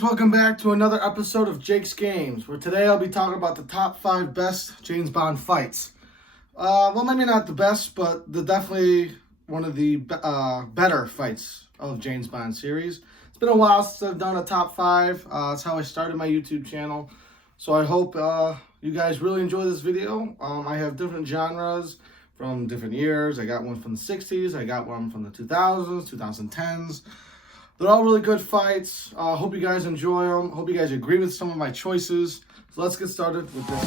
Welcome back to another episode of Jake's Games, where today I'll be talking about the top 5 best James Bond fights. Well, maybe not the best, but definitely one of the better fights of James Bond series. It's been a while since I've done a top 5. That's how I started my YouTube channel. So I hope you guys really enjoy this video. I have different genres from different years. I got one from the 60s. I got one from the 2000s, 2010s. They're all really good fights. Hope you guys enjoy them. Hope you guys agree with some of my choices. So let's get started with this.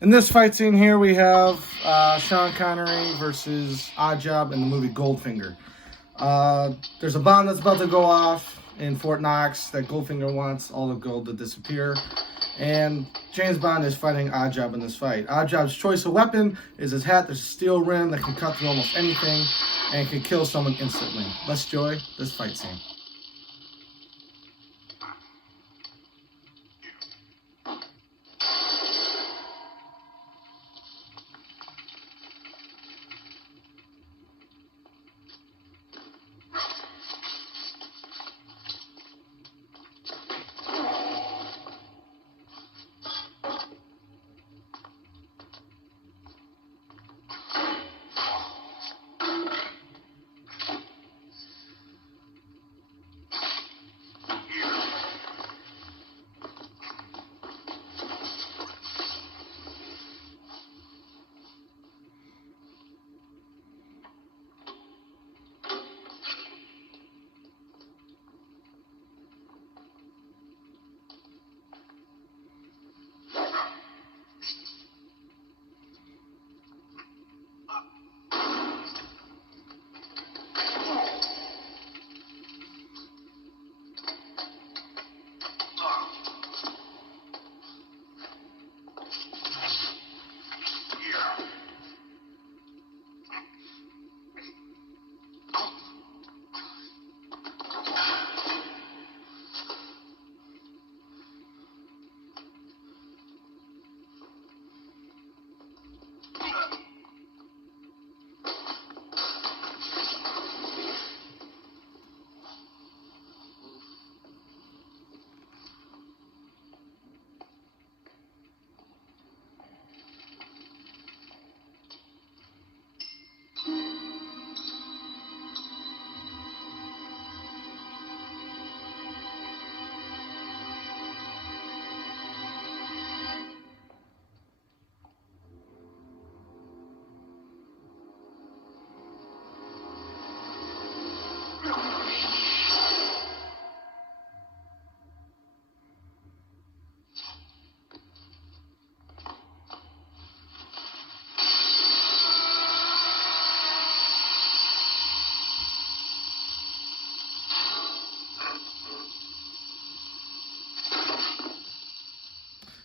In this fight scene here, we have Sean Connery versus Oddjob in the movie Goldfinger. There's a bomb that's about to go off in Fort Knox that Goldfinger wants all the gold to disappear. And James Bond is fighting Oddjob in this fight. Oddjob's choice of weapon is his hat. There's a steel rim that can cut through almost anything and can kill someone instantly. Let's enjoy this fight scene.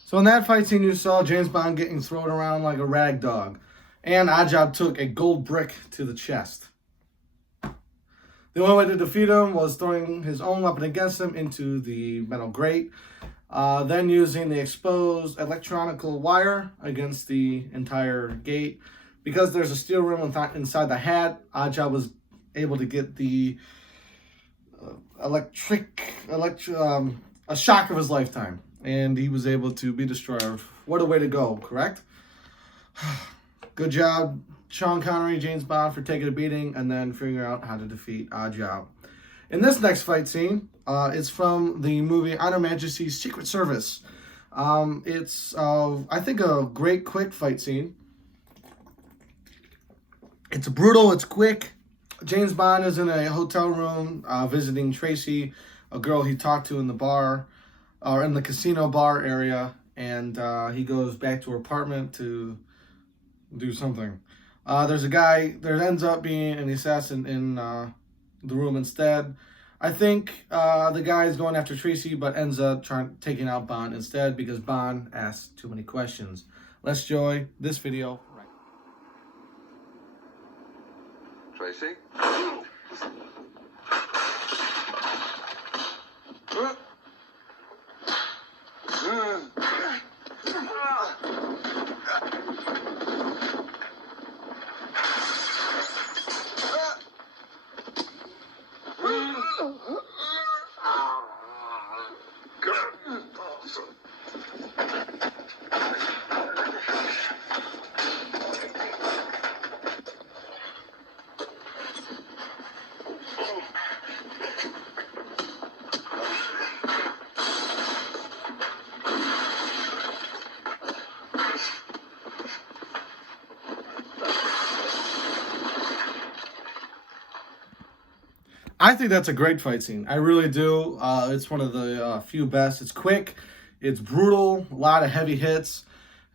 So in that fight scene, you saw James Bond getting thrown around like a rag dog, and Oddjob took a gold brick to the chest. The only way to defeat him was throwing his own weapon against him into the metal grate, then using the exposed electronical wire against the entire gate. Because there's a steel rim inside the hat, Oddjob was able to get the a shock of his lifetime. And he was able to be destroyed. What a way to go, correct? Good job, Sean Connery, James Bond, for taking a beating and then figuring out how to defeat Oddjob. In this next fight scene, it's from the movie On Her Majesty's Secret Service. It's, I think, a great, quick fight scene. It's brutal, it's quick. James Bond is in a hotel room visiting Tracy, a girl he talked to in the bar, or in the casino bar area, and he goes back to her apartment to do something. There's a guy, there ends up being an assassin in the room instead. I think the guy is going after Tracy, but ends up taking out Bond instead because Bond asks too many questions. Let's enjoy this video. Tracy? I think that's a great fight scene. I really do. It's one of the few best. It's quick, it's brutal, a lot of heavy hits.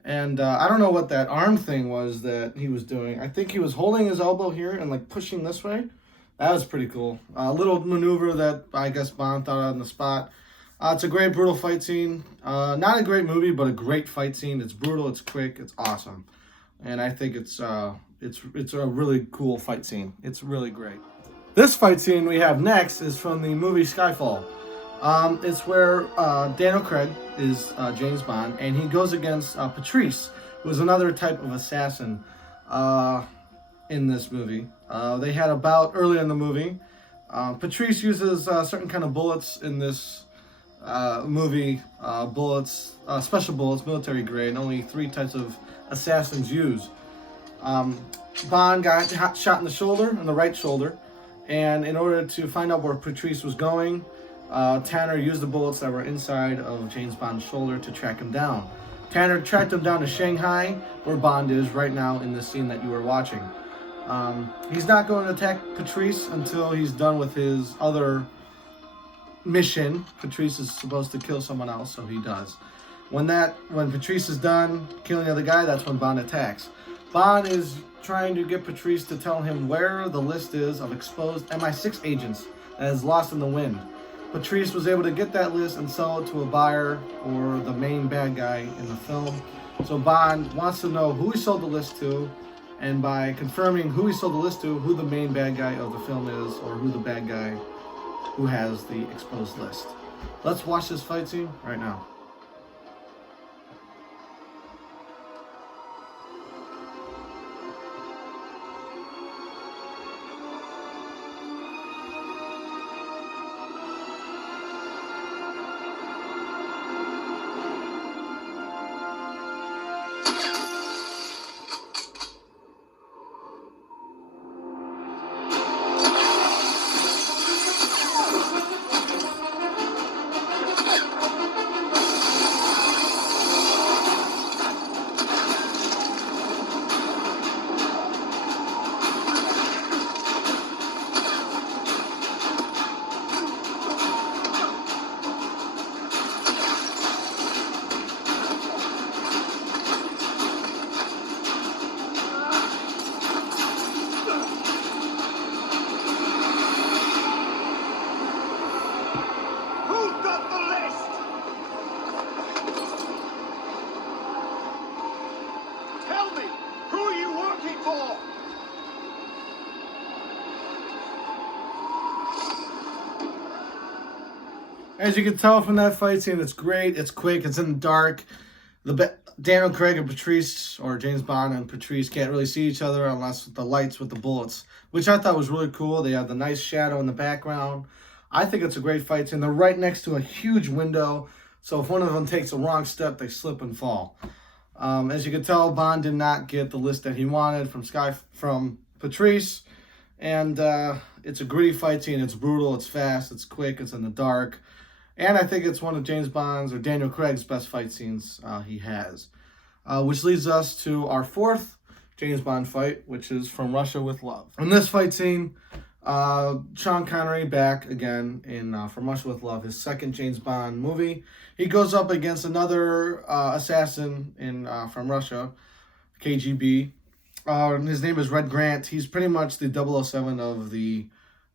And I don't know what that arm thing was that he was doing. I think he was holding his elbow here and like pushing this way. That was pretty cool. A little maneuver that I guess Bond thought out on the spot. It's a great brutal fight scene. Not a great movie, but a great fight scene. It's brutal, it's quick, it's awesome. And I think it's a really cool fight scene. It's really great. This fight scene we have next is from the movie Skyfall. It's where Daniel Craig is James Bond, and he goes against Patrice, who is another type of assassin in this movie. They had a bout early in the movie. Patrice uses certain kind of bullets in this movie, special bullets, military grade. Only 3 types of assassins use. Bond got shot in the shoulder, in the right shoulder, and in order to find out where Patrice was going, Tanner used the bullets that were inside of James Bond's shoulder to track him down. Tanner tracked him down to Shanghai, where Bond is right now in the scene that you were watching. He's not going to attack Patrice until he's done with his other mission. Patrice is supposed to kill someone else, so he does. When Patrice is done killing the other guy, that's when Bond attacks. Bond is trying to get Patrice to tell him where the list is of exposed MI6 agents that is lost in the wind. Patrice was able to get that list and sell it to a buyer or the main bad guy in the film. So Bond wants to know who he sold the list to, and by confirming who he sold the list to, who the main bad guy of the film is, or who the bad guy who has the exposed list. Let's watch this fight scene right now. As you can tell from that fight scene, it's great, it's quick, it's in the dark. Daniel Craig and Patrice, or James Bond and Patrice, can't really see each other unless with the lights with the bullets, which I thought was really cool. They have the nice shadow in the background. I think it's a great fight scene. They're right next to a huge window, so if one of them takes a wrong step, they slip and fall. As you can tell, Bond did not get the list that he wanted from Patrice, and it's a gritty fight scene. It's brutal, it's fast, it's quick, it's in the dark. And I think it's one of James Bond's or Daniel Craig's best fight scenes he has. Which leads us to our 4th James Bond fight, which is From Russia with Love. In this fight scene, Sean Connery back again in From Russia with Love, his 2nd James Bond movie. He goes up against another assassin in From Russia, KGB. His name is Red Grant. He's pretty much the 007 of the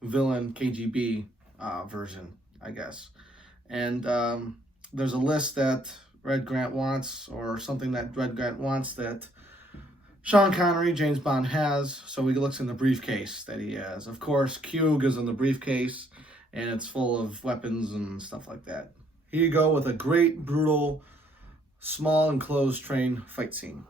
villain KGB version, I guess. And there's a list that Red Grant wants, or something that Red Grant wants that Sean Connery, James Bond, has. So he looks in the briefcase that he has. Of course, Q goes in the briefcase, and it's full of weapons and stuff like that. Here you go with a great, brutal, small enclosed train fight scene.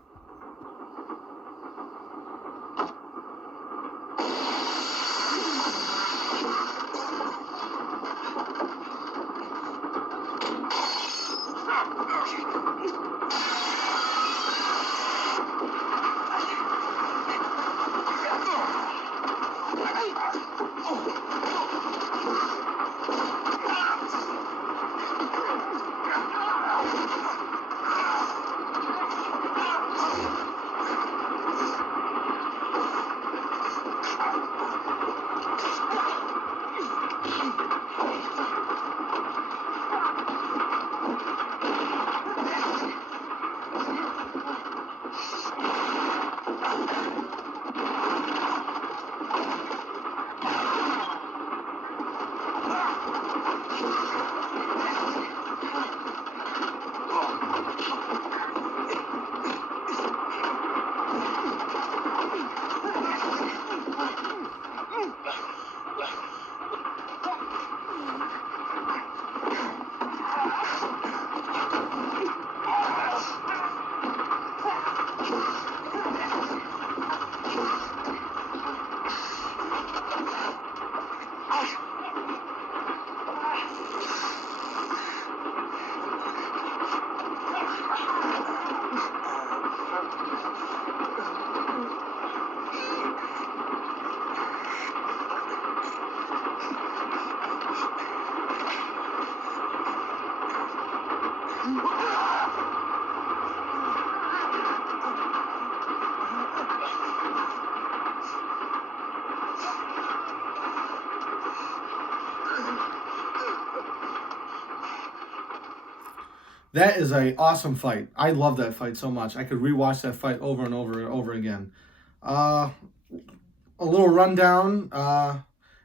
That is a awesome fight. I love that fight so much. I could rewatch that fight over and over and over again. Uh, a little rundown.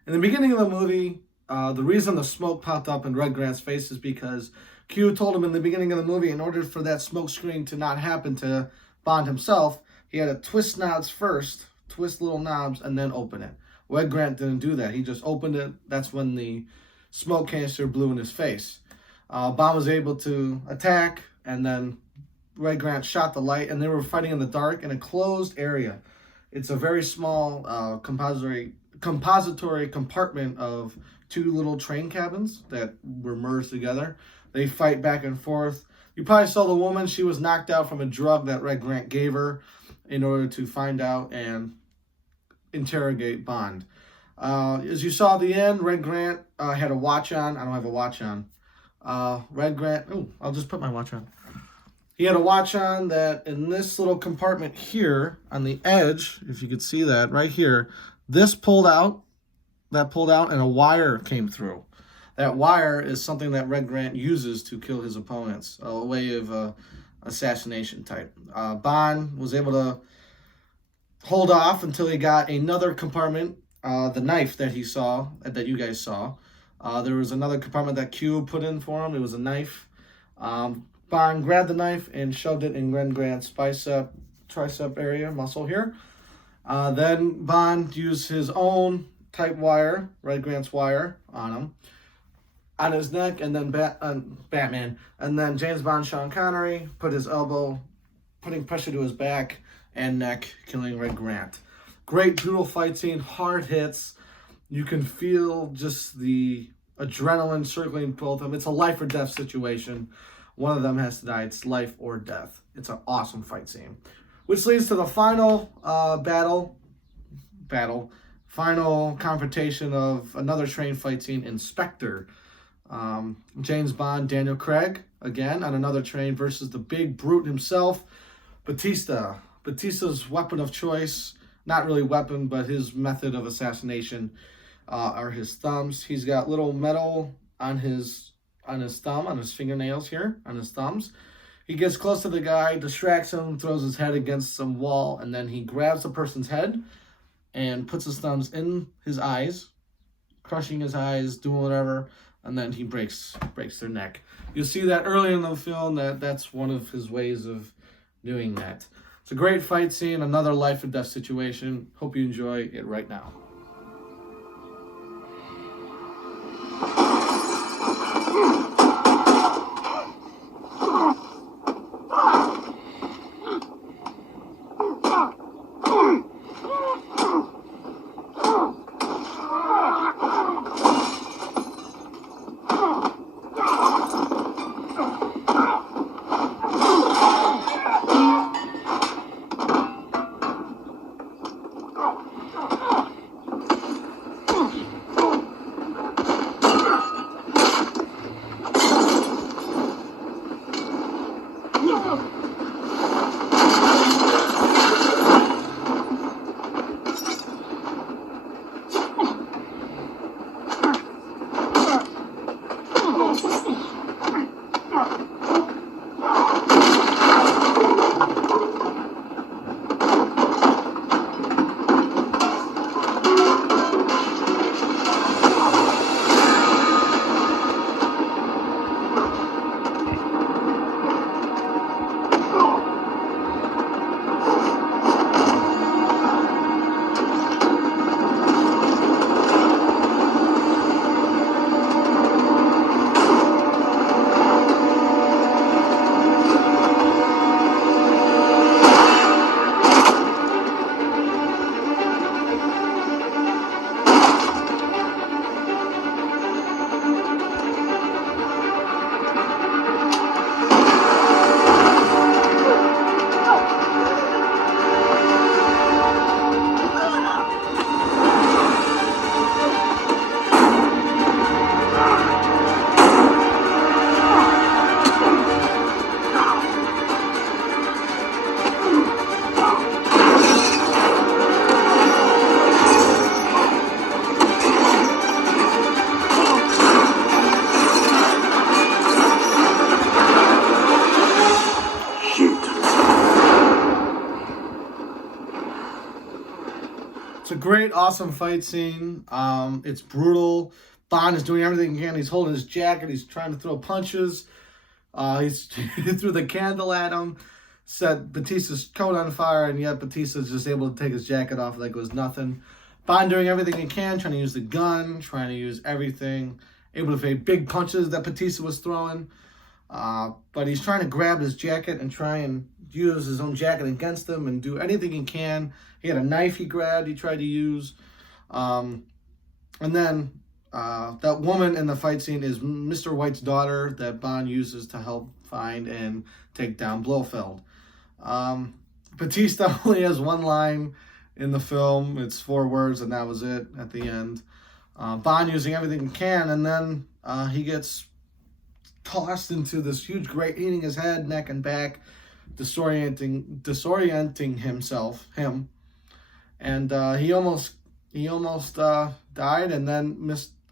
In the beginning of the movie, the reason the smoke popped up in Red Grant's face is because Q told him in the beginning of the movie, in order for that smoke screen to not happen to Bond himself, he had to twist knobs first, twist little knobs, and then open it. Red Grant didn't do that. He just opened it. That's when the smoke canister blew in his face. Bond was able to attack, and then Red Grant shot the light, and they were fighting in the dark in a closed area. It's a very small compository compartment of two little train cabins that were merged together. They fight back and forth. You probably saw the woman. She was knocked out from a drug that Red Grant gave her in order to find out and interrogate Bond. As you saw at the end, Red Grant had a watch on. I don't have a watch on. Red Grant, I'll just put my watch on. He had a watch on that in this little compartment here on the edge, if you could see that right here, this pulled out, that pulled out, and a wire came through. That wire is something that Red Grant uses to kill his opponents, a way of assassination type. Bond was able to hold off until he got another compartment, the knife that he saw, that you guys saw. There was another compartment that Q put in for him. It was a knife. Bond grabbed the knife and shoved it in Red Grant's tricep area, muscle here. Then Bond used his own type wire, Red Grant's wire, on him, on his neck, and then Batman. And then James Bond, Sean Connery, put his elbow, putting pressure to his back and neck, killing Red Grant. Great, brutal fight scene, hard hits. You can feel just the adrenaline circling both of them. It's a life or death situation. One of them has to die. It's life or death. It's an awesome fight scene. Which leads to the final final confrontation of another train fight scene, Inspector. James Bond, Daniel Craig, again, on another train versus the big brute himself, Batista. Batista's weapon of choice, not really weapon, but his method of assassination are his thumbs. He's got little metal on his thumb, on his fingernails here, on his thumbs. He gets close to the guy, distracts him, throws his head against some wall, and then he grabs the person's head and puts his thumbs in his eyes, crushing his eyes, doing whatever, and then he breaks their neck. You'll see that early in the film that's one of his ways of doing that. It's a great fight scene, another life or death situation. Hope you enjoy it right now. great, awesome fight scene. It's brutal. Bond is doing everything he can. He's holding his jacket. He's trying to throw punches. He threw the candle at him, set Batista's coat on fire, and yet Batista's just able to take his jacket off like it was nothing. Bond doing everything he can, trying to use the gun, trying to use everything, able to fade big punches that Batista was throwing. But he's trying to grab his jacket and try and use his own jacket against him and do anything he can. He had a knife he grabbed, he tried to use. And then that woman in the fight scene is Mr. White's daughter that Bond uses to help find and take down Blofeld. Batista only has one line in the film. It's 4 words, and that was it at the end. Bond using everything he can, and then he gets tossed into this huge grate, eating his head, neck, and back, disorienting him. And he almost died, and then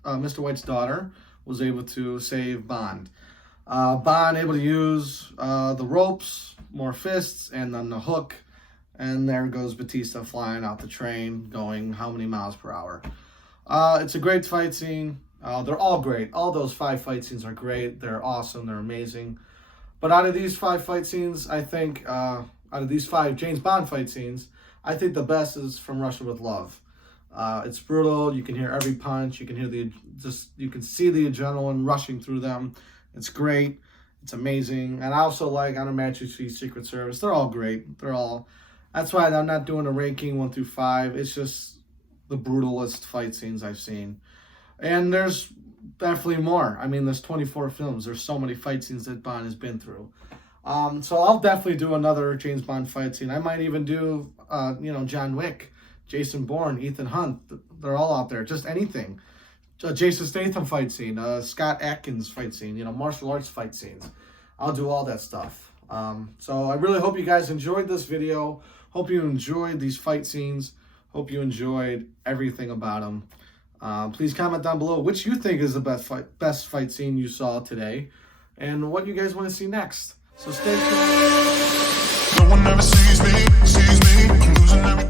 Mr. White's daughter was able to save Bond. Bond able to use the ropes, more fists, and then the hook, and there goes Batista flying out the train, going how many miles per hour. It's a great fight scene. They're all great. All those 5 fight scenes are great. They're awesome. They're amazing. But out of these 5 fight scenes, I think, out of these 5 James Bond fight scenes, I think the best is from Russia with Love. It's brutal. You can hear every punch. You can hear you can see the adrenaline rushing through them. It's great. It's amazing. And I also like On Her Majesty's Secret Service. They're all great. That's why I'm not doing a ranking 1 through 5. It's just the brutalest fight scenes I've seen. And there's definitely more. I mean, there's 24 films. There's so many fight scenes that Bond has been through. So I'll definitely do another James Bond fight scene. I might even do, John Wick, Jason Bourne, Ethan Hunt. They're all out there. Just anything. Jason Statham fight scene, Scott Adkins fight scene, martial arts fight scenes. I'll do all that stuff. So I really hope you guys enjoyed this video. Hope you enjoyed these fight scenes. Hope you enjoyed everything about them. Please comment down below which you think is the best fight scene you saw today, and what you guys want to see next. So stay tuned. No one ever sees me, I'm losing every